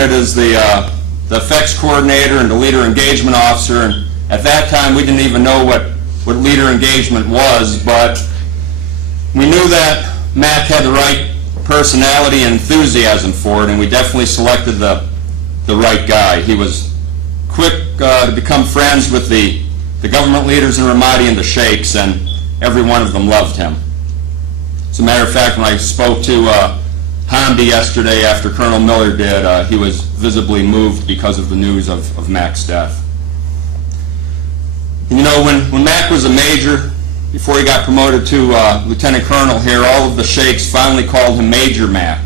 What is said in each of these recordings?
appointed as the effects coordinator and the leader engagement officer, and at that time we didn't even know what leader engagement was, but we knew that Mac had the right personality and enthusiasm for it, and we definitely selected the right guy. He was quick to become friends with the government leaders in Ramadi and the sheikhs, and every one of them loved him. As a matter of fact, when I spoke to Hamdi yesterday after Colonel Miller did, he was visibly moved because of the news of Mac's death. And you know, when Mac was a major, before he got promoted to lieutenant colonel here, all of the sheikhs finally called him Major Mac.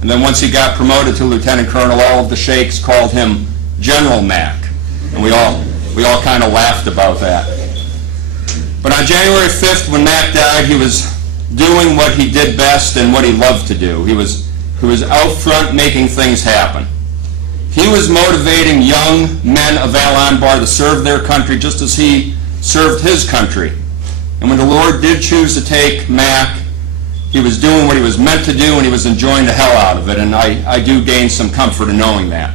And then once he got promoted to lieutenant colonel, all of the sheikhs called him General Mac. And we all kind of laughed about that. But on January 5th, when Mac died, he was doing what he did best and what he loved to do. He was out front making things happen. He was motivating young men of Anbar to serve their country just as he served his country. And when the Lord did choose to take Mac, he was doing what he was meant to do, and he was enjoying the hell out of it, and I do gain some comfort in knowing that.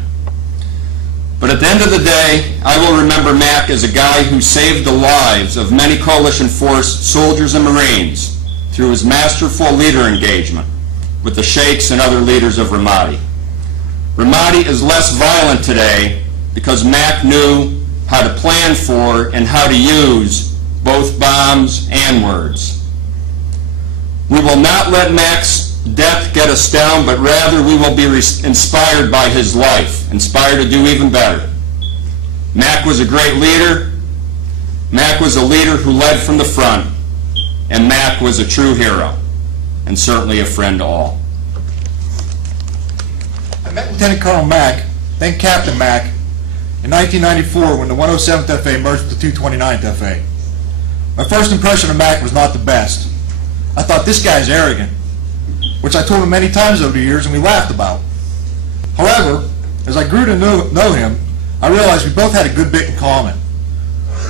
But at the end of the day, I will remember Mac as a guy who saved the lives of many coalition force soldiers and Marines through his masterful leader engagement with the sheikhs and other leaders of Ramadi. Ramadi is less violent today because Mac knew how to plan for and how to use both bombs and words. We will not let Mac's death get us down, but rather we will be inspired by his life, inspired to do even better. Mac was a great leader. Mac was a leader who led from the front, and Mac was a true hero, and certainly a friend to all. I met Lieutenant Colonel Mac, then Captain Mac, in 1994 when the 107th FA merged with the 229th FA. My first impression of Mac was not the best. I thought, this guy's arrogant, which I told him many times over the years and we laughed about. However, as I grew to know him, I realized we both had a good bit in common.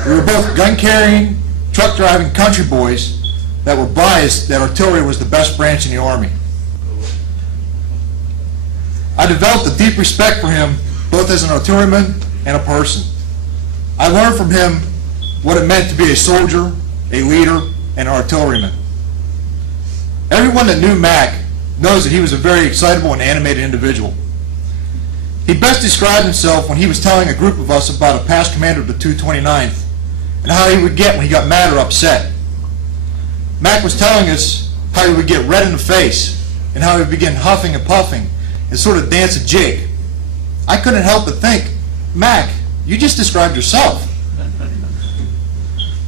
We were both gun-carrying, truck-driving country boys that were biased that artillery was the best branch in the Army. I developed a deep respect for him both as an artilleryman and a person. I learned from him what it meant to be a soldier, a leader, and an artilleryman. Everyone that knew Mac knows that he was a very excitable and animated individual. He best described himself when he was telling a group of us about a past commander of the 229th and how he would get when he got mad or upset. Mac was telling us how he would get red in the face and how he would begin huffing and puffing and sort of dance a jig. I couldn't help but think, Mac, you just described yourself.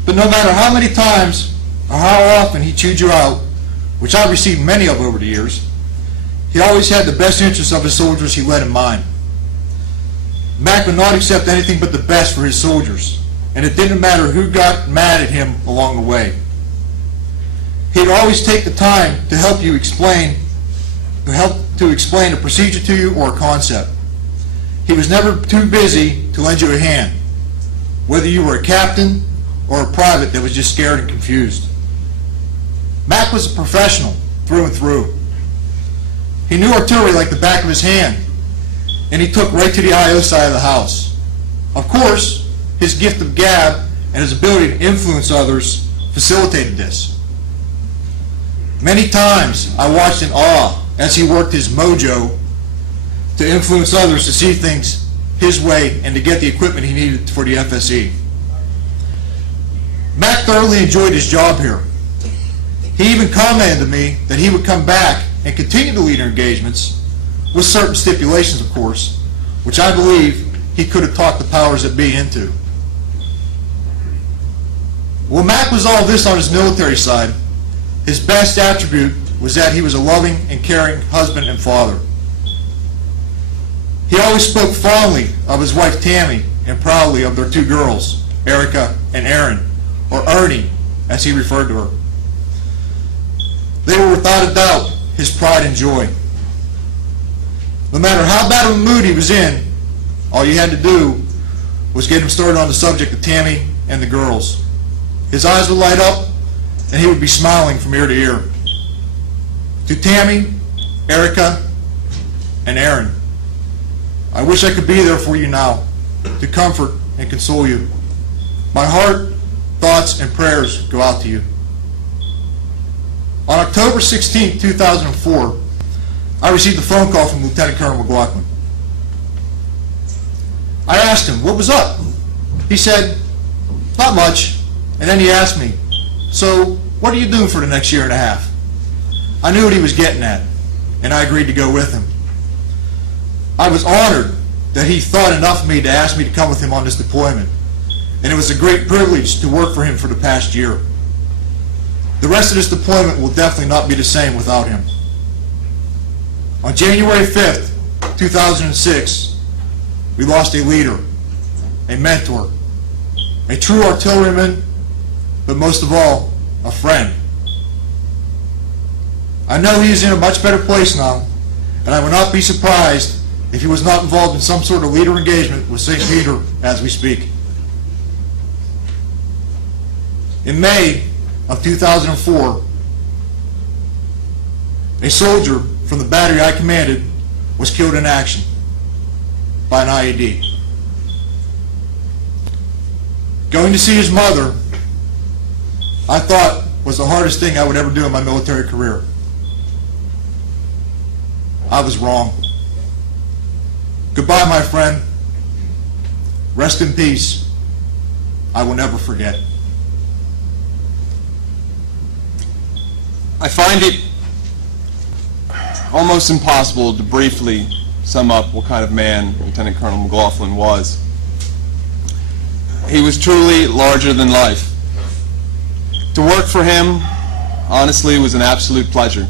But no matter how many times or how often he chewed you out, which I've received many of over the years, he always had the best interests of his soldiers he led in mind. Mac would not accept anything but the best for his soldiers, and it didn't matter who got mad at him along the way. He'd always take the time to help explain a procedure to you or a concept. He was never too busy to lend you a hand, whether you were a captain or a private that was just scared and confused. Mac was a professional through and through. He knew artillery like the back of his hand, and he took right to the IO side of the house. Of course, his gift of gab and his ability to influence others facilitated this. Many times I watched in awe as he worked his mojo to influence others to see things his way and to get the equipment he needed for the FSE. Mac thoroughly enjoyed his job here. He even commented to me that he would come back and continue to lead engagements, with certain stipulations, of course, which I believe he could have talked the powers that be into. Well, Mac was all this on his military side. His best attribute was that he was a loving and caring husband and father. He always spoke fondly of his wife Tammy and proudly of their two girls, Erica and Erin, or Ernie, as he referred to her. They were without a doubt his pride and joy. No matter how bad of a mood he was in, all you had to do was get him started on the subject of Tammy and the girls. His eyes would light up and he would be smiling from ear to ear. To Tammy, Erica, and Erin, I wish I could be there for you now, to comfort and console you. My heart, thoughts, and prayers go out to you. On October 16, 2004, I received a phone call from Lieutenant Colonel McLaughlin. I asked him, what was up? He said, not much. And then he asked me, so what are you doing for the next year and a half? I knew what he was getting at, and I agreed to go with him. I was honored that he thought enough of me to ask me to come with him on this deployment, and it was a great privilege to work for him for the past year. The rest of this deployment will definitely not be the same without him. On January 5th, 2006, we lost a leader, a mentor, a true artilleryman, but most of all, a friend. I know he is in a much better place now, and I would not be surprised if he was not involved in some sort of leader engagement with St. Peter as we speak. In May of 2004, a soldier from the battery I commanded was killed in action by an IED. Going to see his mother, I thought was the hardest thing I would ever do in my military career. I was wrong. Goodbye, my friend. Rest in peace. I will never forget. I find it almost impossible to briefly sum up what kind of man Lieutenant Colonel McLaughlin was. He was truly larger than life. To work for him, honestly, was an absolute pleasure.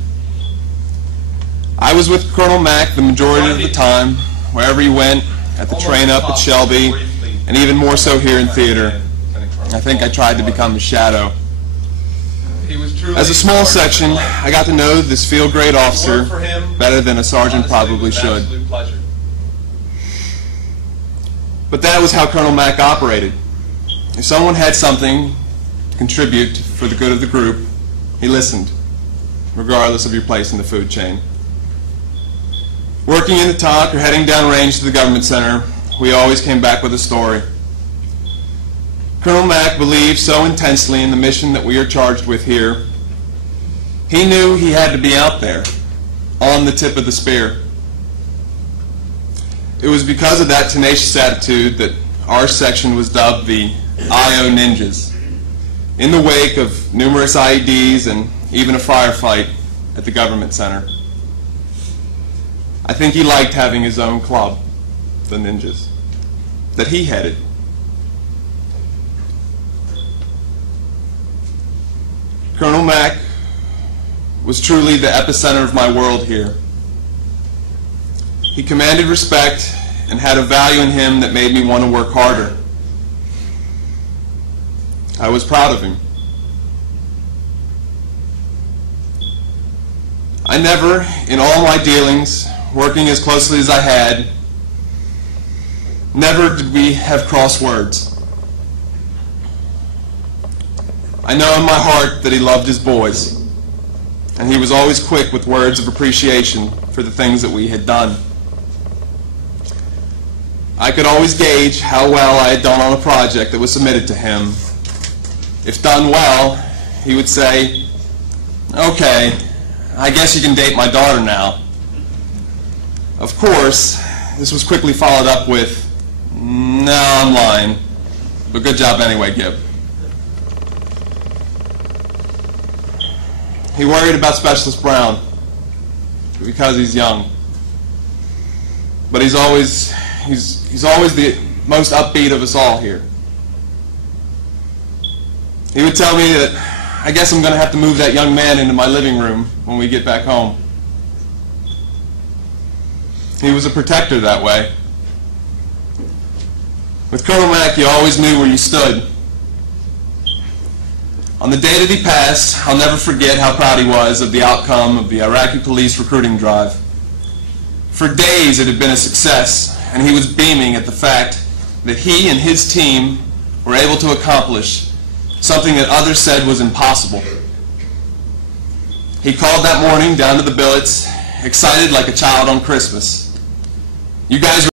I was with Colonel Mack the majority of the time, wherever he went, at the train up at Shelby, and even more so here in theater. I think I tried to become his shadow. As a small section, I got to know this field-grade officer better than a sergeant probably should. But that was how Colonel Mack operated. If someone had something to contribute for the good of the group, he listened, regardless of your place in the food chain. Working in the TOC or heading downrange to the government center, we always came back with a story. Colonel Mack believed so intensely in the mission that we are charged with here, he knew he had to be out there, on the tip of the spear. It was because of that tenacious attitude that our section was dubbed the IO Ninjas, in the wake of numerous IEDs and even a firefight at the government center. I think he liked having his own club, the Ninjas, that he headed. Colonel Mack was truly the epicenter of my world here. He commanded respect and had a value in him that made me want to work harder. I was proud of him. I never, in all my dealings, working as closely as I had, never did we have cross words. I know in my heart that he loved his boys, and he was always quick with words of appreciation for the things that we had done. I could always gauge how well I had done on a project that was submitted to him. If done well, he would say, "Okay, I guess you can date my daughter now." Of course, this was quickly followed up with, "No, I'm lying, but good job anyway, Gib." He worried about Specialist Brown because he's young, but he's always the most upbeat of us all here. He would tell me that I guess I'm going to have to move that young man into my living room when we get back home. He was a protector that way. With Colonel Mack, you always knew where you stood. On the day that he passed, I'll never forget how proud he was of the outcome of the Iraqi Police Recruiting Drive. For days it had been a success, and he was beaming at the fact that he and his team were able to accomplish something that others said was impossible. He called that morning down to the billets, excited like a child on Christmas. "You guys